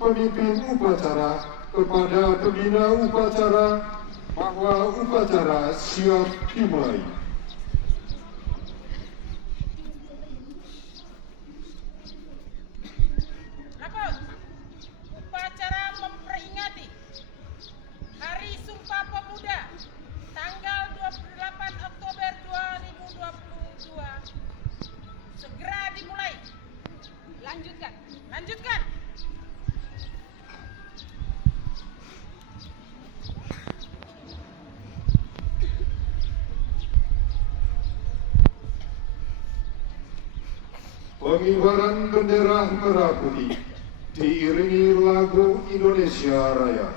pemimpin upacara kepada pembina upacara bahwa upacara siap dimulai. Upacara memperingati Hari Sumpah Pemuda tanggal 28 Oktober 2022 segera dimulai. Lanjutkan. Pengibaran bendera merah putih diiringi lagu Indonesia Raya.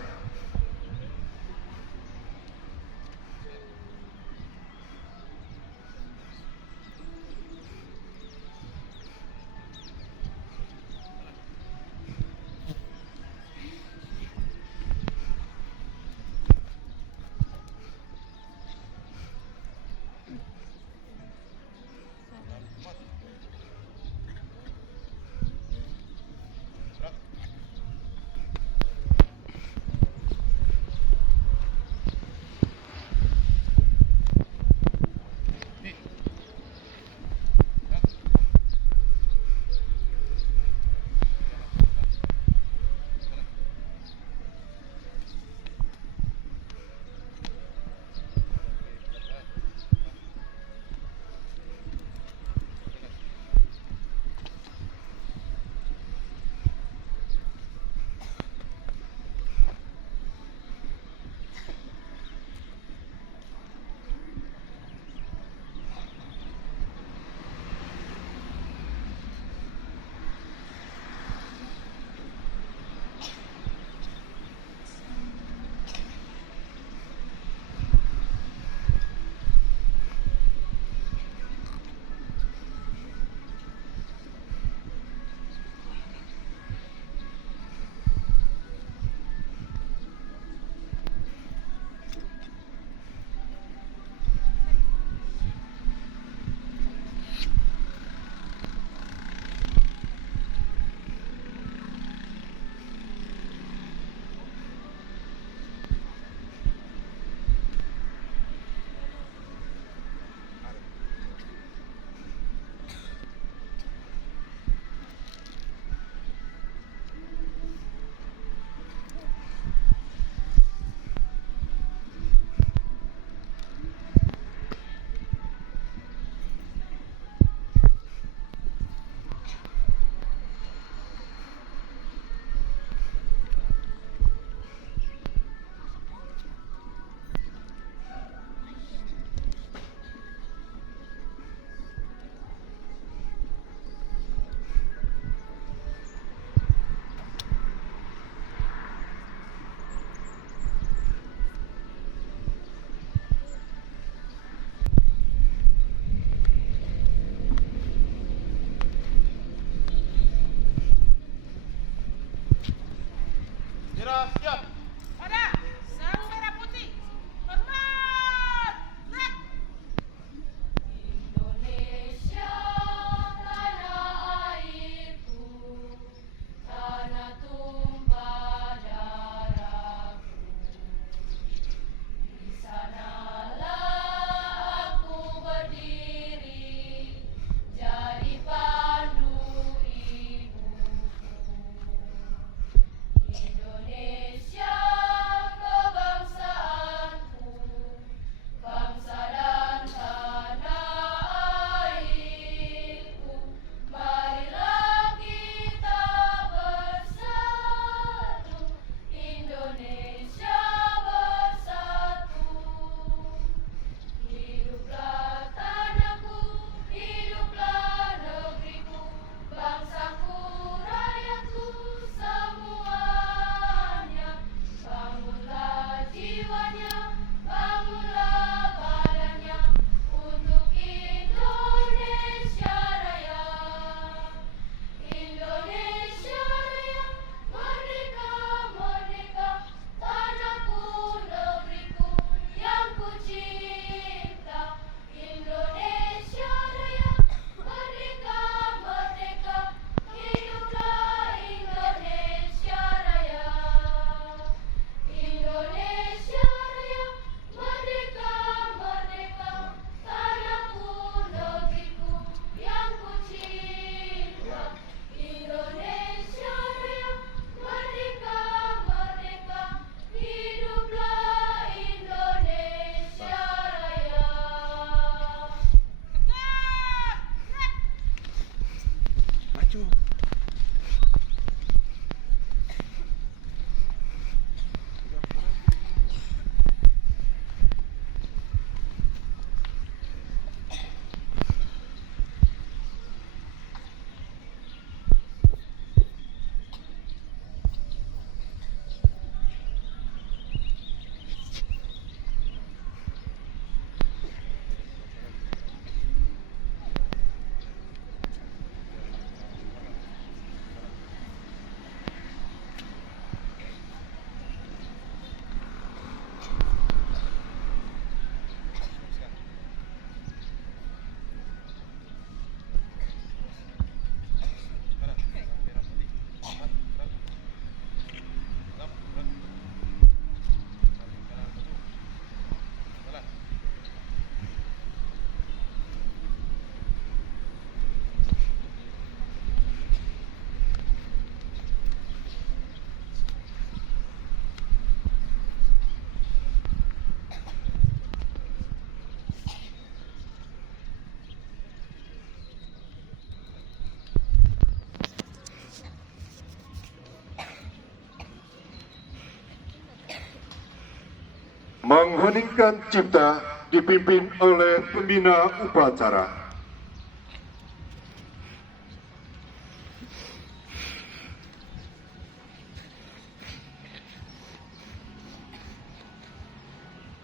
mengheningkan cipta dipimpin oleh pembina upacara.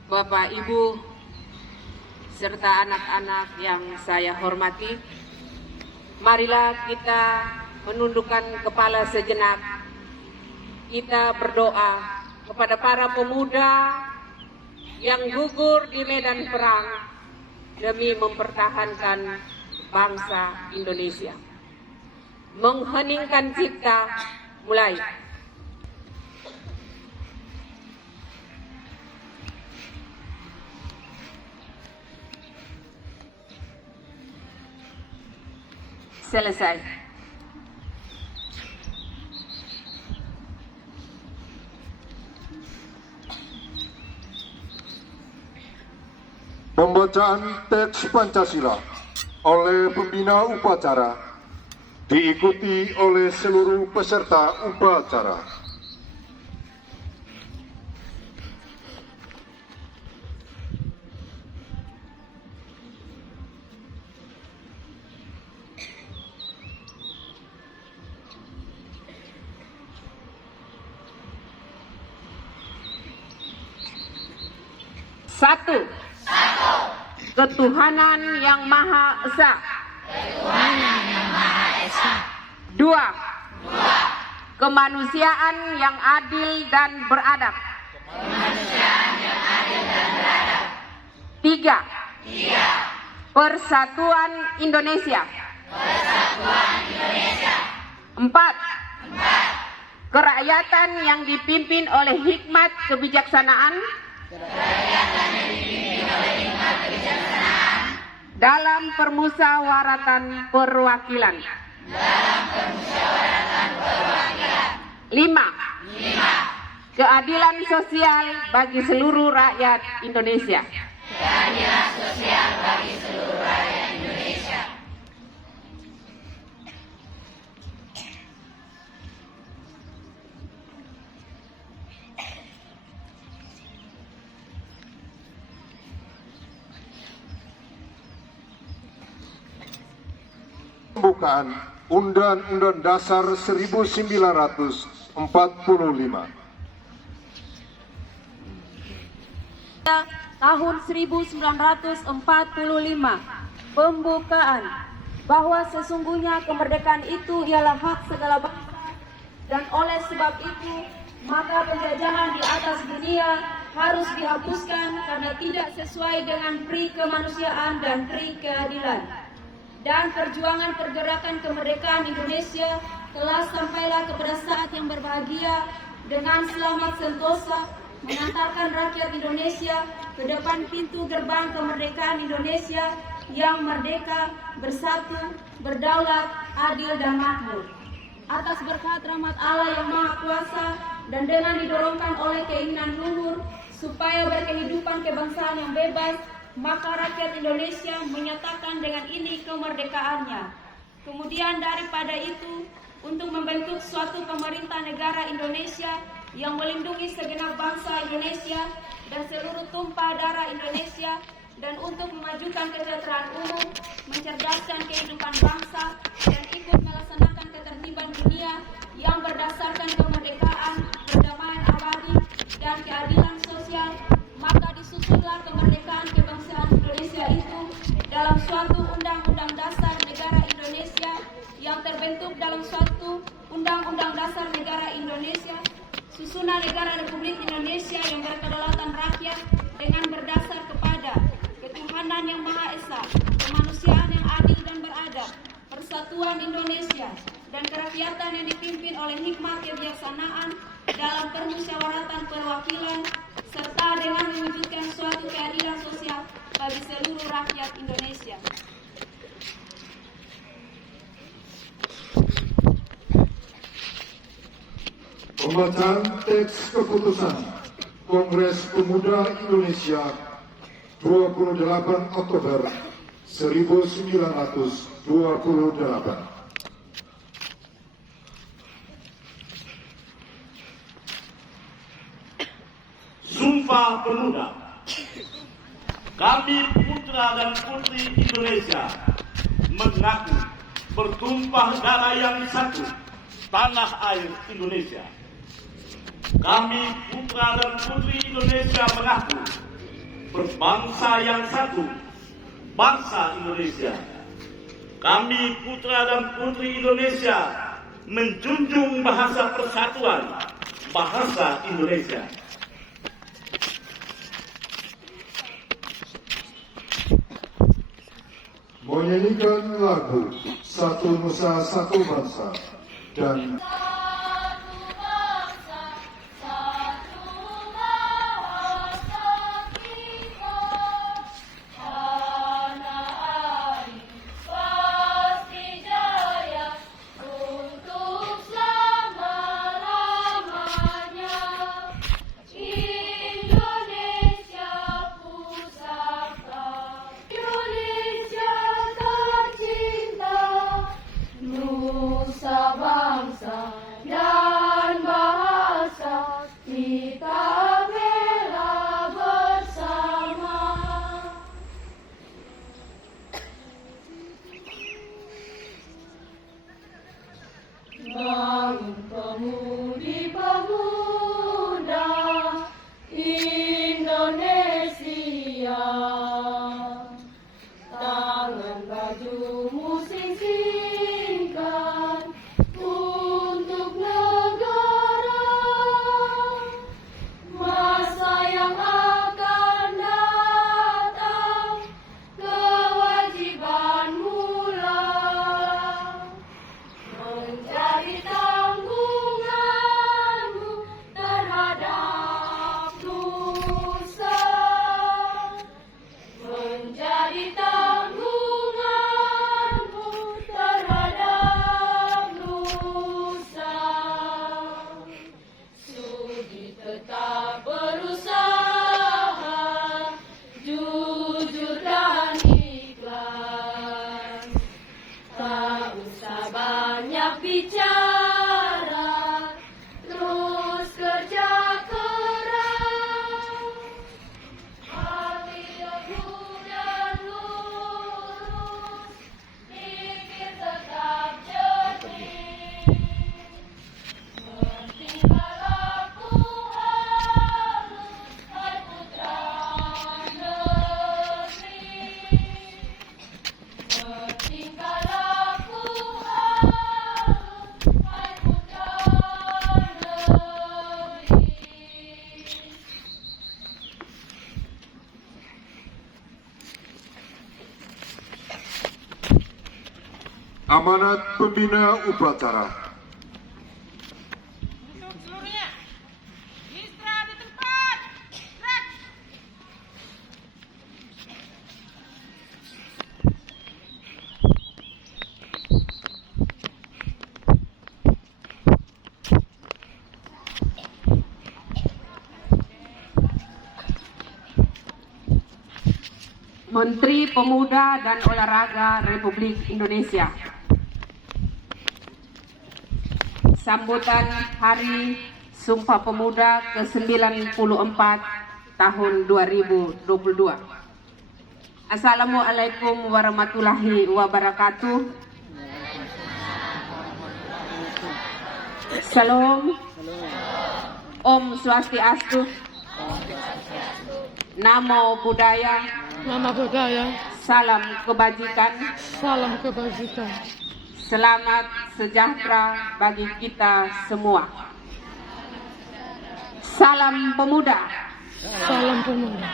Bapak, Ibu, serta anak-anak yang saya hormati, marilah kita menundukkan kepala sejenak. Kita berdoa kepada para pemuda yang gugur di medan perang demi mempertahankan bangsa Indonesia. Mengheningkan cipta, mulai. Selesai. Pembacaan teks Pancasila oleh pembina upacara diikuti oleh seluruh peserta upacara. Satu. Ketuhanan yang Maha Esa. Dua. Kemanusiaan yang adil dan beradab. Tiga. Persatuan Indonesia. Empat. Kerakyatan yang dipimpin oleh hikmat kebijaksanaan dalam permusyawaratan perwakilan. Lima. Keadilan sosial bagi seluruh rakyat Indonesia. Pembukaan Undang-Undang Dasar 1945. Tahun 1945, pembukaan bahwa sesungguhnya kemerdekaan itu ialah hak segala bangsa, dan oleh sebab itu maka penjajahan di atas dunia harus dihapuskan karena tidak sesuai dengan pri kemanusiaan dan pri keadilan. Dan perjuangan pergerakan kemerdekaan Indonesia telah sampailah kepada saat yang berbahagia dengan selamat sentosa mengantarkan rakyat Indonesia ke depan pintu gerbang kemerdekaan Indonesia yang merdeka, bersatu, berdaulat, adil dan makmur. Atas berkat rahmat Allah yang Maha Kuasa dan dengan didorongkan oleh keinginan luhur supaya berkehidupan kebangsaan yang bebas, maka rakyat Indonesia menyatakan dengan ini kemerdekaannya. Kemudian daripada itu, untuk membentuk suatu pemerintah negara Indonesia yang melindungi segenap bangsa Indonesia dan seluruh tumpah darah Indonesia, dan untuk memajukan kesejahteraan umum, mencerdaskan kehidupan bangsa, dan ikut melaksanakan ketertiban dunia yang berdasarkan kemerdekaan, perdamaian abadi, dan keadilan sosial, maka disusunlah kemerdekaan kebangsaan Indonesia itu dalam suatu Undang-Undang Dasar Negara Indonesia yang terbentuk dalam suatu Undang-Undang Dasar Negara Indonesia, susunan Negara Republik Indonesia yang berkedaulatan rakyat dengan berdasar kepada ketuhanan yang Maha Esa, kemanusiaan yang adil dan beradab, persatuan Indonesia, dan kerakyatan yang dipimpin oleh hikmat kebijaksanaan dalam permusyawaratan perwakilan, serta dengan mewujudkan suatu keadilan sosial bagi seluruh rakyat Indonesia. Pembacaan teks keputusan Kongres Pemuda Indonesia 28 Oktober 1928. Sumpah Pemuda. Kami putra dan putri Indonesia mengaku bertumpah darah yang satu, tanah air Indonesia. Kami putra dan putri Indonesia mengaku berbangsa yang satu, bangsa Indonesia. Kami putra dan putri Indonesia menjunjung bahasa persatuan, bahasa Indonesia. Menyanyikan lagu Satu Nusa Satu Bangsa dan amanat pembina upacara. Untuk seluruhnya, Misra di tempat. Gerak. Menteri Pemuda dan Olahraga Republik Indonesia. Sambutan Hari Sumpah Pemuda ke-94 tahun 2022. Assalamualaikum warahmatullahi wabarakatuh. Salam. Om Swastiastu. Namo Buddhaya. Nama budaya, Salam kebajikan. salam kebajikan. Selamat sejahtera bagi kita semua. Salam pemuda. Salam pemuda.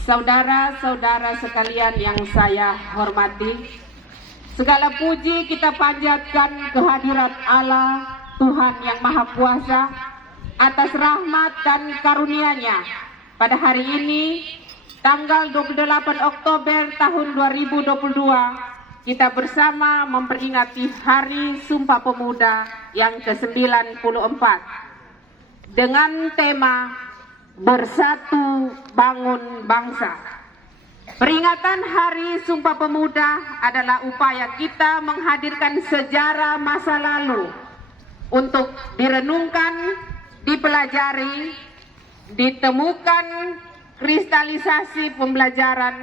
Saudara-saudara sekalian yang saya hormati, segala puji kita panjatkan kehadirat Allah, Tuhan yang Maha Kuasa, atas rahmat dan karunia-Nya. Pada hari ini, tanggal 28 Oktober tahun 2022, kita bersama memperingati Hari Sumpah Pemuda yang ke-94 dengan tema Bersatu Bangun Bangsa. Peringatan Hari Sumpah Pemuda adalah upaya kita menghadirkan sejarah masa lalu untuk direnungkan, dipelajari, ditemukan kristalisasi pembelajaran,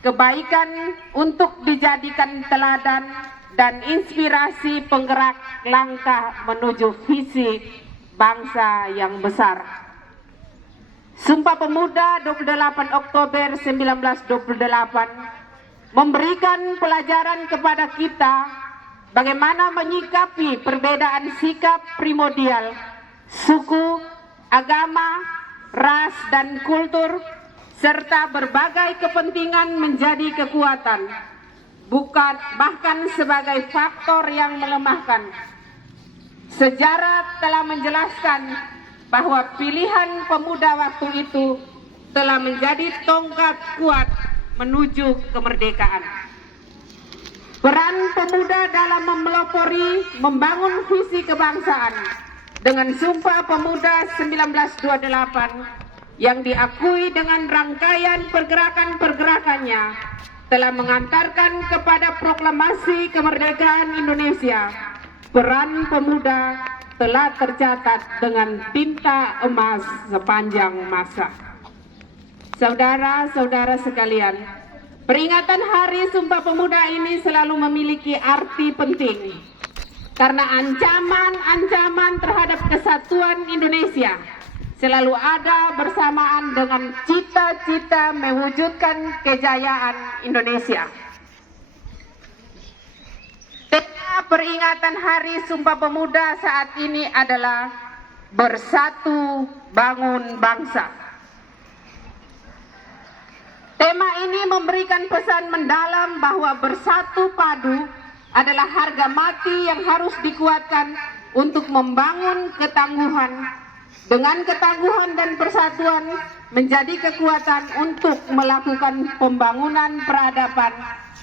kebaikan untuk dijadikan teladan dan inspirasi penggerak langkah menuju visi bangsa yang besar. Sumpah Pemuda 28 Oktober 1928 memberikan pelajaran kepada kita bagaimana menyikapi perbedaan sikap primordial, suku, agama, ras, dan kultur, serta berbagai kepentingan menjadi kekuatan, bukan bahkan sebagai faktor yang melemahkan. Sejarah telah menjelaskan bahwa pilihan pemuda waktu itu telah menjadi tongkat kuat menuju kemerdekaan. Peran pemuda dalam memelopori membangun visi kebangsaan dengan Sumpah Pemuda 1928 yang diakui dengan rangkaian pergerakan-pergerakannya telah mengantarkan kepada proklamasi kemerdekaan Indonesia. Peran pemuda telah tercatat dengan tinta emas sepanjang masa. Saudara-saudara sekalian, peringatan Hari Sumpah Pemuda ini selalu memiliki arti penting karena ancaman-ancaman terhadap kesatuan Indonesia selalu ada bersamaan dengan cita-cita mewujudkan kejayaan Indonesia. Tema peringatan Hari Sumpah Pemuda saat ini adalah Bersatu Bangun Bangsa. Tema ini memberikan pesan mendalam bahwa bersatu padu adalah harga mati yang harus dikuatkan untuk membangun ketangguhan. Dengan ketangguhan dan persatuan menjadi kekuatan untuk melakukan pembangunan peradaban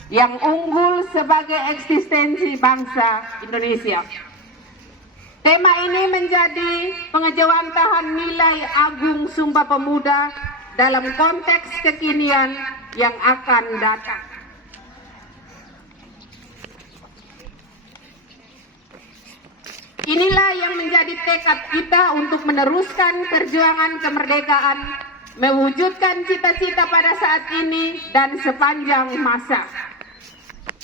yang unggul sebagai eksistensi bangsa Indonesia. Tema ini menjadi pengejawantahan nilai agung Sumpah Pemuda dalam konteks kekinian yang akan datang. Inilah yang menjadi tekad kita untuk meneruskan perjuangan kemerdekaan, mewujudkan cita-cita pada saat ini dan sepanjang masa.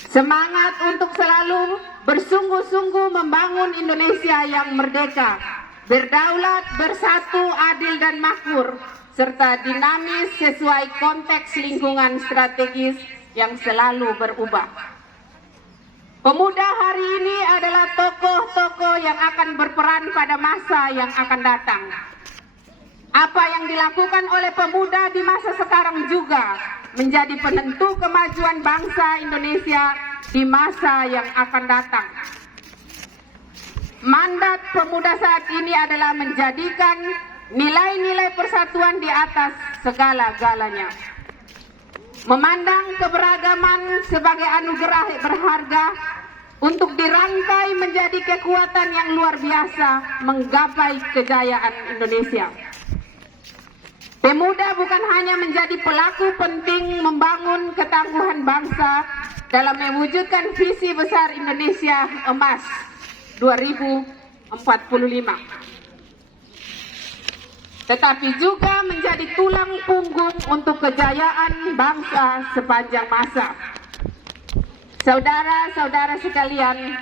Semangat untuk selalu bersungguh-sungguh membangun Indonesia yang merdeka, berdaulat, bersatu, adil dan makmur, serta dinamis sesuai konteks lingkungan strategis yang selalu berubah. Pemuda hari ini adalah tokoh-tokoh yang akan berperan pada masa yang akan datang. Apa yang dilakukan oleh pemuda di masa sekarang juga menjadi penentu kemajuan bangsa Indonesia di masa yang akan datang. Mandat pemuda saat ini adalah menjadikan nilai-nilai persatuan di atas segala-galanya. Memandang keberagaman sebagai anugerah berharga untuk dirangkai menjadi kekuatan yang luar biasa menggapai kejayaan Indonesia. Pemuda bukan hanya menjadi pelaku penting membangun ketangguhan bangsa dalam mewujudkan visi besar Indonesia Emas 2045, tetapi juga menjadi tulang punggung untuk kejayaan bangsa sepanjang masa. Saudara-saudara sekalian,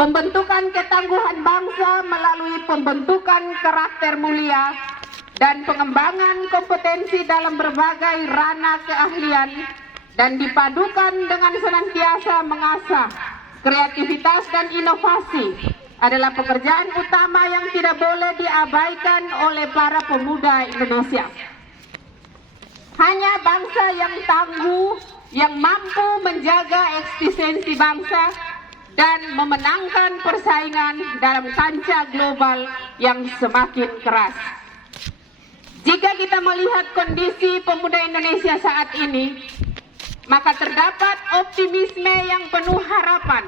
pembentukan ketangguhan bangsa melalui pembentukan karakter mulia dan pengembangan kompetensi dalam berbagai ranah keahlian dan dipadukan dengan senantiasa mengasah kreativitas dan inovasi adalah pekerjaan utama yang tidak boleh diabaikan oleh para pemuda Indonesia. Hanya bangsa yang tangguh, yang mampu menjaga eksistensi bangsa dan memenangkan persaingan dalam kancah global yang semakin keras. Jika kita melihat kondisi pemuda Indonesia saat ini, maka terdapat optimisme yang penuh harapan.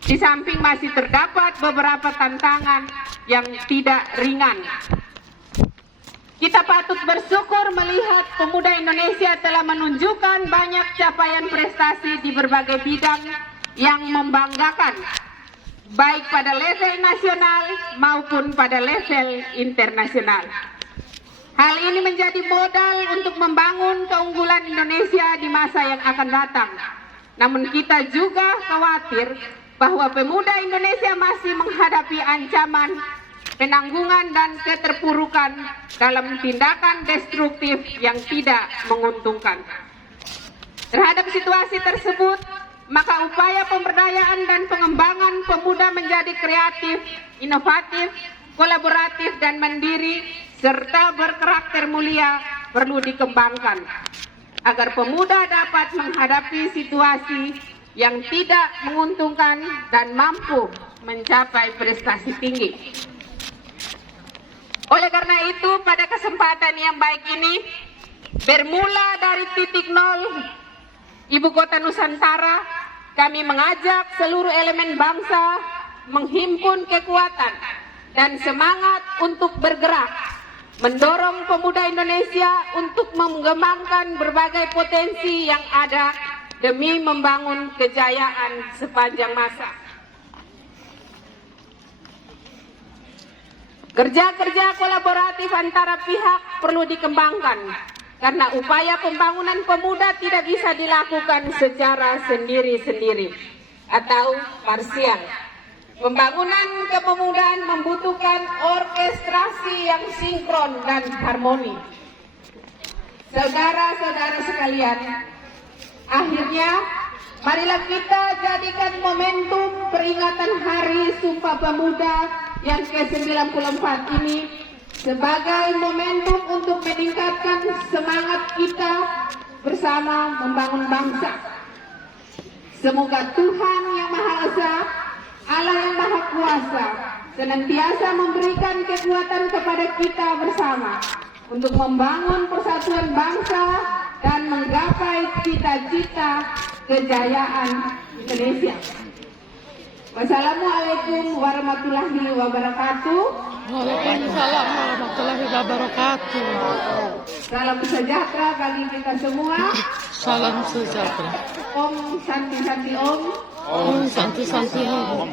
Di samping masih terdapat beberapa tantangan yang tidak ringan. Kita patut bersyukur melihat pemuda Indonesia telah menunjukkan banyak capaian prestasi di berbagai bidang yang membanggakan, baik pada level nasional maupun pada level internasional. Hal ini menjadi modal untuk membangun keunggulan Indonesia di masa yang akan datang. Namun kita juga khawatir bahwa pemuda Indonesia masih menghadapi ancaman penanggungan dan keterpurukan dalam tindakan destruktif yang tidak menguntungkan. Terhadap situasi tersebut, maka upaya pemberdayaan dan pengembangan pemuda menjadi kreatif, inovatif, kolaboratif, dan mandiri, serta berkarakter mulia perlu dikembangkan agar pemuda dapat menghadapi situasi yang tidak menguntungkan dan mampu mencapai prestasi tinggi. Oleh karena itu, pada kesempatan yang baik ini, bermula dari titik nol Ibu Kota Nusantara, kami mengajak seluruh elemen bangsa menghimpun kekuatan dan semangat untuk bergerak, mendorong pemuda Indonesia untuk mengembangkan berbagai potensi yang ada demi membangun kejayaan sepanjang masa. Kerja-kerja kolaboratif antara pihak perlu dikembangkan, karena upaya pembangunan pemuda tidak bisa dilakukan secara sendiri-sendiri atau parsial. Pembangunan kepemudaan membutuhkan orkestrasi yang sinkron dan harmoni. Saudara-saudara sekalian, akhirnya marilah kita jadikan momentum peringatan Hari Sumpah Pemuda yang ke-94 ini sebagai momentum untuk meningkatkan semangat kita bersama membangun bangsa. Semoga Tuhan Yang Maha Esa, Allah yang Maha Kuasa, senantiasa memberikan kekuatan kepada kita bersama untuk membangun persatuan bangsa dan menggapai cita-cita kejayaan Indonesia. Wassalamualaikum warahmatullahi wabarakatuh. Waalaikumsalam warahmatullahi wabarakatuh. Salam sejahtera bagi kita semua. Salam sejahtera. Om Santi Santi Om. Om Santi Santi Om.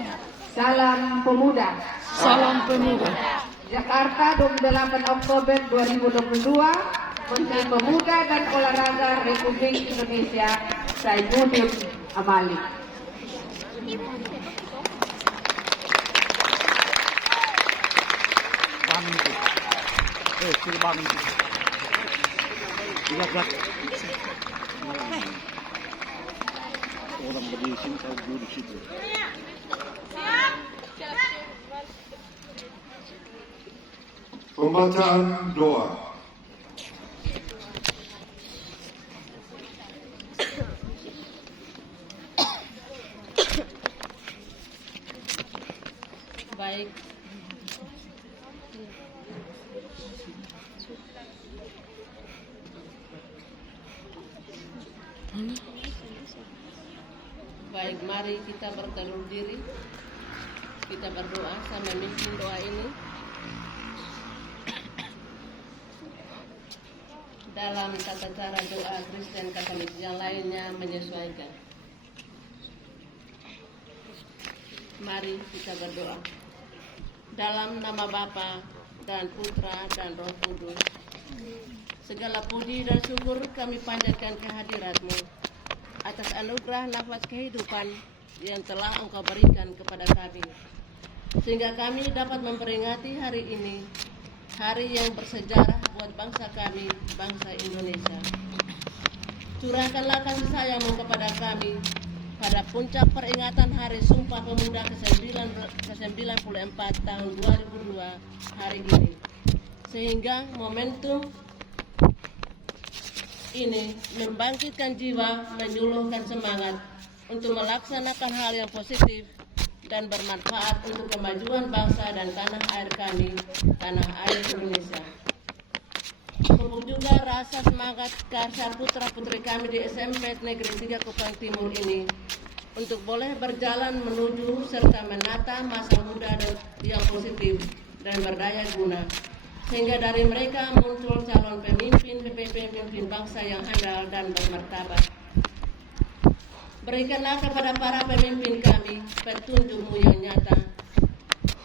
Salam pemuda. Salam pemuda. Jakarta, 28 Oktober 2022. Menteri Pemuda dan Olahraga Republik Indonesia Saifuddin Amali. Orang berdiri sini, saya duduk di situ. Pembacaan doa. Baik. Baik, mari kita berteduh diri. Kita berdoa sambil memimpin doa ini. Dalam tata cara doa Kristen Katolik yang lainnya menyesuaikan. Mari kita berdoa. Dalam nama Bapa dan Putra dan Roh Kudus, segala puji dan syukur kami panjatkan kehadirat-Mu atas anugerah nafas kehidupan yang telah Engkau berikan kepada kami, sehingga kami dapat memperingati hari ini, hari yang bersejarah buat bangsa kami, bangsa Indonesia. Curahkanlah kasih sayang-Mu kepada kami pada puncak peringatan Hari Sumpah Pemuda ke-94 tahun 2002 hari ini, sehingga momentum ini membangkitkan jiwa, menyuluhkan semangat untuk melaksanakan hal yang positif dan bermanfaat untuk kemajuan bangsa dan tanah air kami, tanah air Indonesia. Pupuk juga rasa semangat karsa putra-putri kami di SMP Negeri 3 Kupang Timur ini untuk boleh berjalan menuju serta menata masa muda yang positif dan berdaya guna, sehingga dari mereka muncul calon pemimpin bangsa yang handal dan bermartabat. Berikanlah kepada para pemimpin kami petunjuk-Mu yang nyata,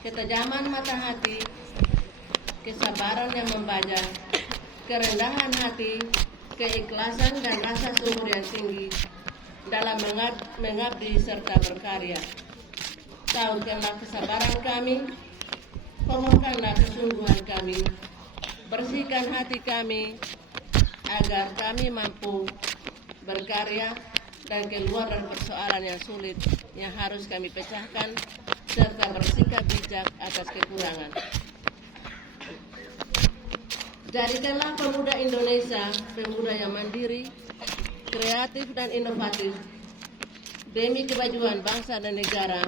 ketajaman mata hati, kesabaran yang membaca, kerendahan hati, keikhlasan dan rasa syukur yang tinggi dalam mengabdi serta berkarya. Tautkanlah kesabaran kami, kokohkanlah kesungguhan kami, bersihkan hati kami, agar kami mampu berkarya dan keluar dari persoalan yang sulit yang harus kami pecahkan, serta bersikap bijak atas kekurangan. Jadikanlah pemuda Indonesia pemuda yang mandiri, kreatif dan inovatif demi kemajuan bangsa dan negara,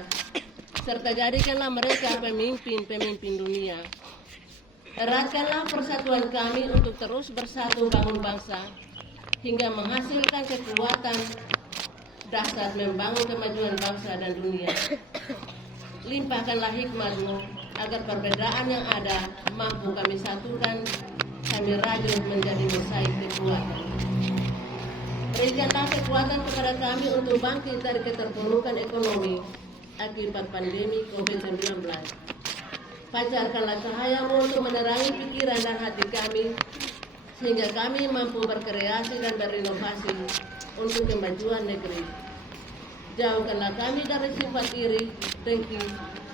serta jadikanlah mereka pemimpin-pemimpin dunia. Eratkanlah persatuan kami untuk terus bersatu bangun bangsa hingga menghasilkan kekuatan dasar membangun kemajuan bangsa dan dunia. Limpahkanlah hikmat-Mu agar perbedaan yang ada mampu kami satukan, kami rajut menjadi mosaik kekuatan. Berikanlah kekuatan kepada kami untuk bangkit dari keterpurukan ekonomi akibat pandemi COVID-19. Pancarkanlah cahaya-Mu untuk menerangi pikiran dan hati kami, sehingga kami mampu berkreasi dan berinovasi untuk kemajuan negeri. Jauhkanlah kami dari sifat iri, dengki,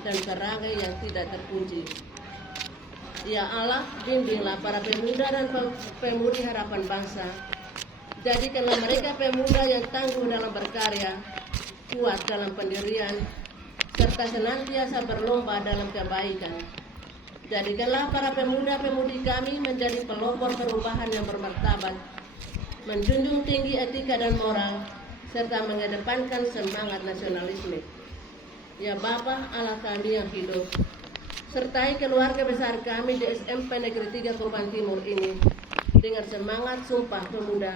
dan perangai yang tidak terpuji. Ya Allah, bimbinglah para pemuda dan pemudi harapan bangsa. Jadikanlah mereka pemuda yang tangguh dalam berkarya, kuat dalam pendirian, serta senantiasa berlomba dalam kebaikan. Jadikanlah para pemuda-pemudi kami menjadi pelopor perubahan yang bermartabat, menjunjung tinggi etika dan moral, serta mengedepankan semangat nasionalisme. Ya Bapa Allah kami yang hidup, sertai keluarga besar kami di SMP Negeri 3 Korban Timur ini dengan semangat Sumpah Pemuda,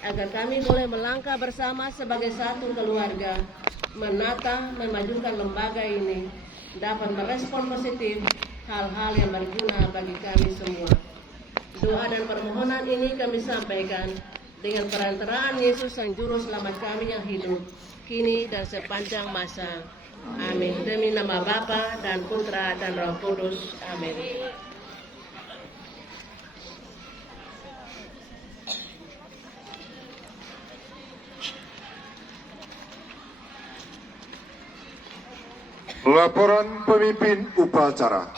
agar kami boleh melangkah bersama sebagai satu keluarga, menata, memajukan lembaga ini, dapat merespon positif hal-hal yang berguna bagi kami semua. Doa dan permohonan ini kami sampaikan dengan perantaraan Yesus Sang Juru Selamat kami yang hidup, kini dan sepanjang masa. Amin. Demi nama Bapa dan Putra dan Roh Kudus. Amin. Laporan pemimpin upacara.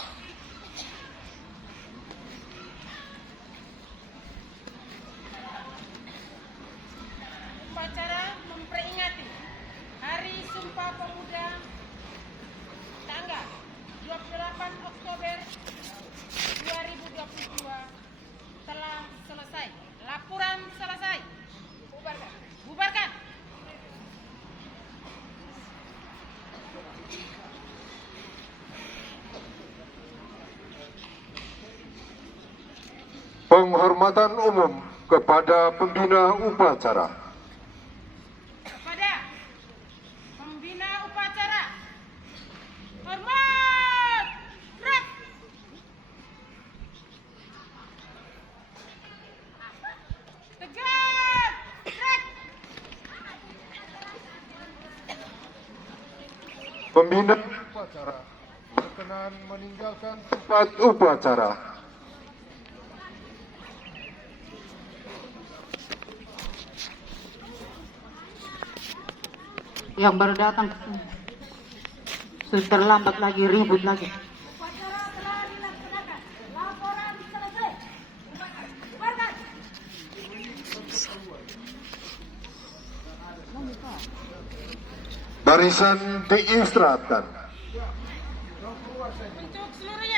Upacara memperingati Hari Sumpah Pemuda tanggal 28 Oktober 2022 telah selesai. Laporan selesai. Bubarkan. Bubarkan. Penghormatan umum kepada pembina upacara. Kepada pembina upacara, hormat, gerak. Tegak, gerak. Pembina upacara berkenan meninggalkan tempat upacara. Yang baru datang sudah terlambat lagi, ribut lagi. Upacara telah dilaksanakan. Laporan selesai. Bubarkan. Barisan diistirahatkan. Untuk seluruh